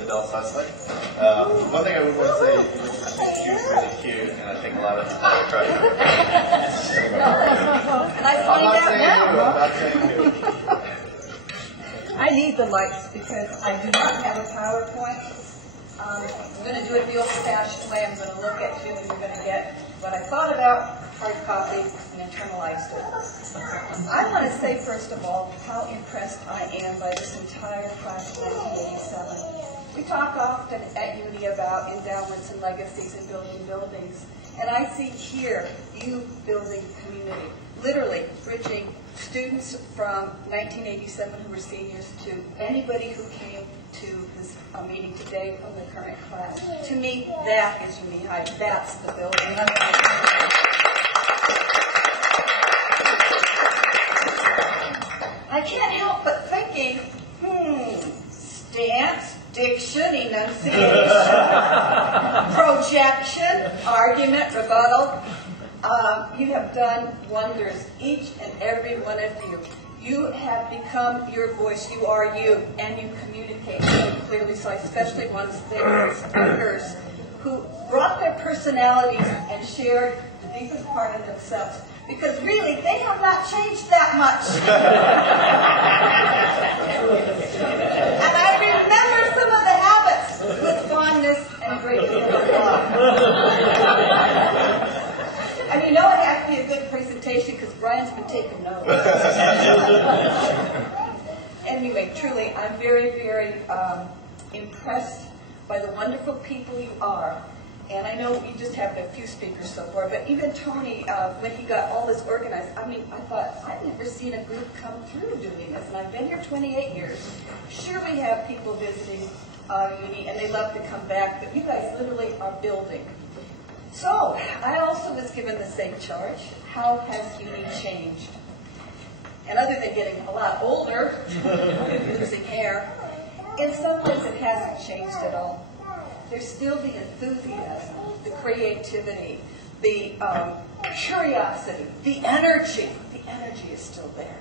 Adele Suslick. One thing I would want to say is I think she's really cute, and I think a lot of crush. I'm not saying you. I need the lights because I do not have a PowerPoint. I'm going to do it the old-fashioned way. I'm going to look at you and you're going to get what I thought about, hard copy, and internalized it. I want to say, first of all, how impressed I am by this entire class of 1987. We talk often at UNI about endowments and legacies and building buildings. And I see here you building community, literally bridging students from 1987 who were seniors to anybody who came to this meeting today from the current class. To me, that is UNI High. That's the building. I can't help but thinking, stance, diction, enunciation, projection, argument, rebuttal. You have done wonders, each and every one of you. You have become your voice. You are you, and you communicate so clearly. So I especially want to thank the speakers who brought their personalities and shared the deepest part of themselves. Because really, they have not changed that much. And I remember some of the habits with fondness and great love. And you know it has to be a good presentation because Brian's been taking notes. Anyway, truly, I'm very, very impressed by the wonderful people you are. And I know you just have a few speakers so far, but even Tony, when he got all this organized, I mean, I thought, I've never seen a group come through doing this, and I've been here 28 years. Sure, we have people visiting UNI, and they love to come back, but you guys literally are building. So, I also was given the same charge. How has UNI changed? And other than getting a lot older, losing hair, in some ways it hasn't changed at all. There's still the enthusiasm, the creativity, the curiosity, the energy. The energy is still there.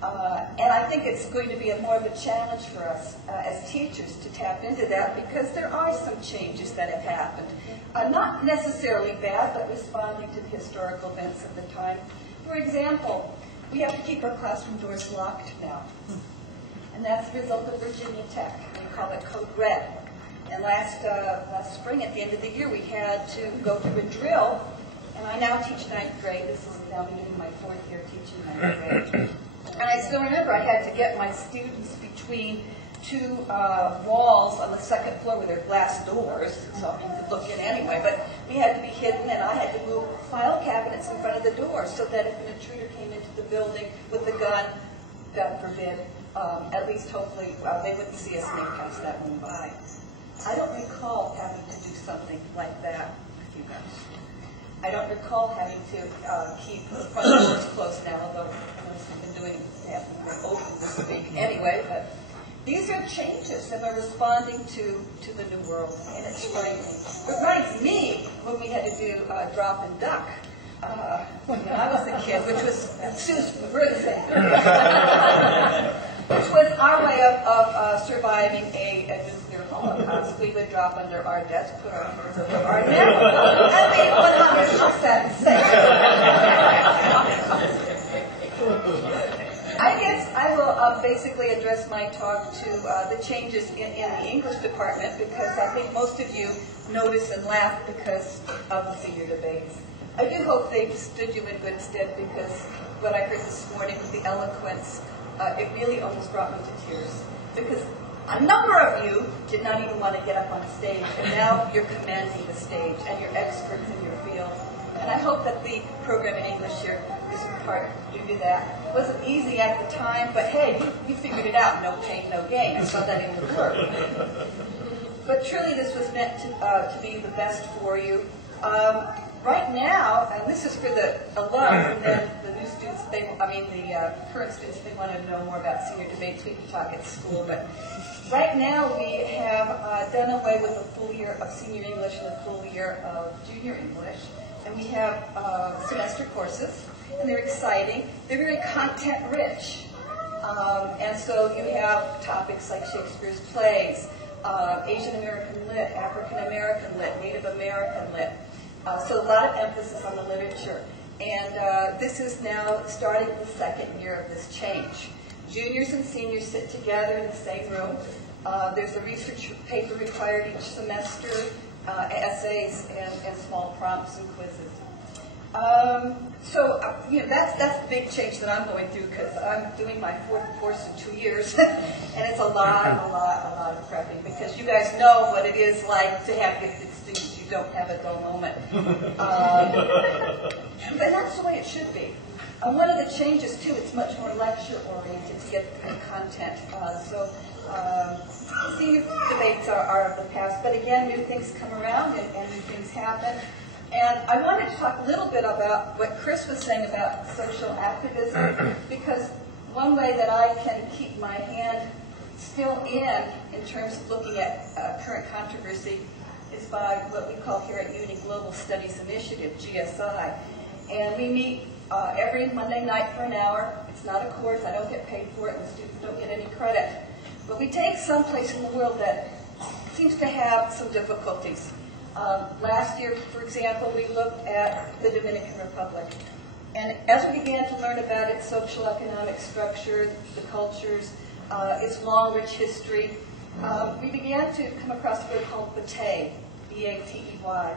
And I think it's going to be more of a challenge for us as teachers to tap into that because there are some changes that have happened. Not necessarily bad, but responding to the historical events of the time. For example, we have to keep our classroom doors locked now. And that's the result of Virginia Tech. We call it Code Red. And last spring, at the end of the year, we had to go through a drill. And I now teach 9th grade. This is now beginning my 4th year teaching 9th grade. And I still remember I had to get my students between two walls on the 2nd floor with their glass doors, so you could look in anyway. But we had to be hidden, and I had to move file cabinets in front of the door so that if an intruder came into the building with a gun, God forbid, at least hopefully they wouldn't see us make past that one by. I don't recall having to do something like that with you guys. I don't recall having to keep the front doors closed now, although I've been doing half of them open this week anyway. But these are changes that are responding to the new world, and it's great. It reminds me when we had to do drop and duck when I was a kid, which was which was our way of surviving a nuclear holocaust. We would drop under our desk, put our hands over our neck, and be 100% safe. I guess I will basically address my talk to the changes in the English department because I think most of you notice and laugh because of the senior debates. I do hope they've stood you in good stead because what I heard this morning with the eloquence, it really almost brought me to tears. Because a number of you did not even want to get up on stage, and now you're commanding the stage, and you're experts in your field. And I hope that the program in English here is in part due to that. It wasn't easy at the time, but hey, you figured it out. No pain, no gain. I saw that in your work. But truly, this was meant to be the best for you. Right now, and this is for the alum, and then the new students, the current students, if they want to know more about senior debates, we can talk at school. But right now, we have done away with a full year of senior English and a full year of junior English. And we have semester courses, and they're exciting. They're very content-rich. And so you have topics like Shakespeare's plays, Asian American Lit, African American Lit, Native American Lit. So a lot of emphasis on the literature. And this is now starting the second year of this change. Juniors and seniors sit together in the same room. There's a research paper required each semester, essays, and small prompts and quizzes. You know, that's the big change that I'm going through, because I'm doing my fourth course in 2 years, and it's a lot of prepping, because you guys know what it is like to have gifted students. You don't have a dull moment. And that's the way it should be. One of the changes, too, it's much more lecture-oriented to get the content. Senior debates are of the past, but again, new things come around and new things happen. And I wanted to talk a little bit about what Chris was saying about social activism, because one way that I can keep my hand still in terms of looking at current controversy is by what we call here at UNI Global Studies Initiative, GSI. And we meet every Monday night for an hour. It's not a course, I don't get paid for it, and the students don't get any credit. But we take someplace in the world that seems to have some difficulties. Last year, for example, we looked at the Dominican Republic. And as we began to learn about its social economic structure, the cultures, its long, rich history, we began to come across a word called Batey, B-A-T-E-Y.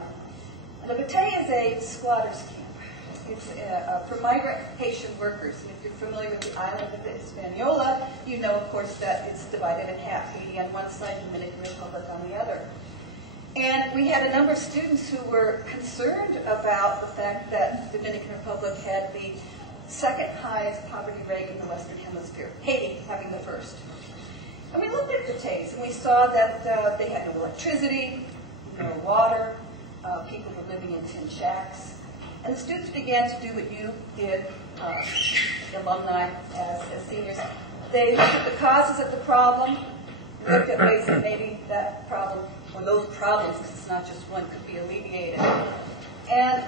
And the Batey is a squatters camp. It's for migrant Haitian workers. And if you're familiar with the island of Hispaniola, you know, of course, that it's divided in half, Haiti on one side, Dominican Republic on the other. And we had a number of students who were concerned about the fact that the Dominican Republic had the second highest poverty rate in the Western Hemisphere, Haiti having the first. And we looked at the Bateys, and we saw that they had no electricity, no water, people were living in tin shacks. And the students began to do what you did, alumni as seniors. They looked at the causes of the problem, looked at ways that maybe that problem, or those problems, because it's not just one, could be alleviated. And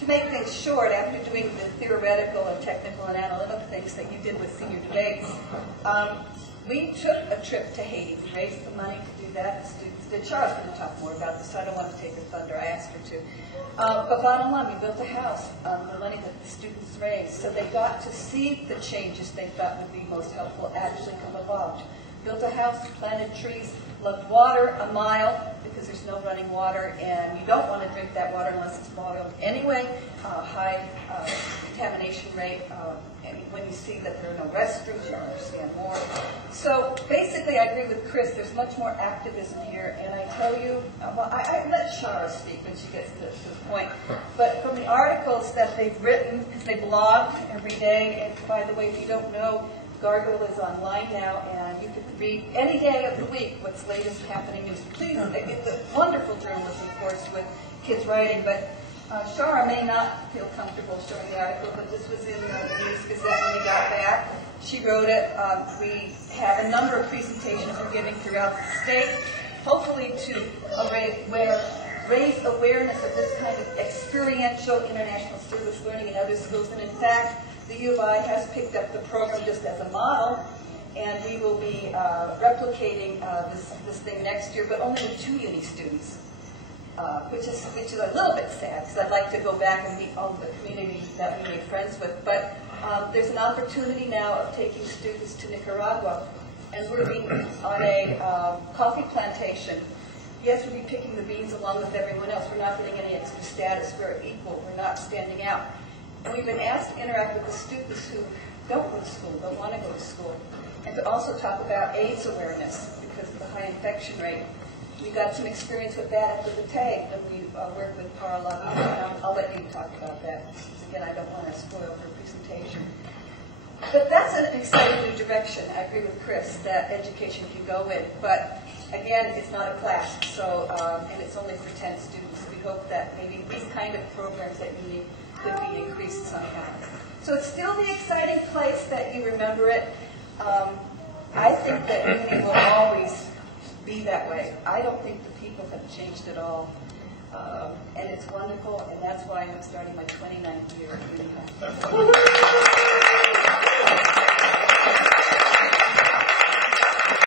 to make things short, after doing the theoretical and technical and analytical things that you did with senior debates, we took a trip to Haiti. We raised the money to do that. The students did. Char's going to talk more about this, so I don't want to take her thunder. I asked her to. But bottom line, we built a house, the money that the students raised, so they got to see the changes they thought would be most helpful actually come about. Built a house, planted trees, left water a mile because there's no running water, and you don't want to drink that water unless it's boiled anyway. High contamination rate. And when you see that there are no restrooms, you understand more. So basically, I agree with Chris. There's much more activism here, and I tell you, well, I let Shara speak when she gets to the point. But from the articles that they've written, because they blog every day, and by the way, if you don't know, Gargoyle is online now, and you can read any day of the week what's latest happening news. Please, it's a wonderful journalism course with kids writing, but Shara may not feel comfortable showing the article, but this was in the News Gazette when we got back. She wrote it. We have a number of presentations we're giving throughout the state, hopefully to raise awareness of this kind of experiential international service learning in other schools. And in fact, the U of I has picked up the program just as a model, and we will be replicating this thing next year, but only with 2 uni students. Which is a little bit sad, because I'd like to go back and meet all the community that we made friends with. But there's an opportunity now of taking students to Nicaragua, and we're on a coffee plantation. Yes, we'll be picking the beans along with everyone else. We're not getting any extra status. We're equal. We're not standing out. And we've been asked to interact with the students who don't go to school, don't want to go to school, and to also talk about AIDS awareness because of the high infection rate. We got some experience with that at the Batey when we worked with Carla. I'll let you talk about that. Again, I don't want to spoil her presentation. But that's an exciting new direction. I agree with Chris that education can go in. But again, it's not a class, so and it's only for 10 students. We hope that maybe these kind of programs that you need could be increased somehow. So it's still the exciting place that you remember it. I think that UNI will always be that way. I don't think the people have changed at all. And it's wonderful, and that's why I'm starting my 29th year at UNI.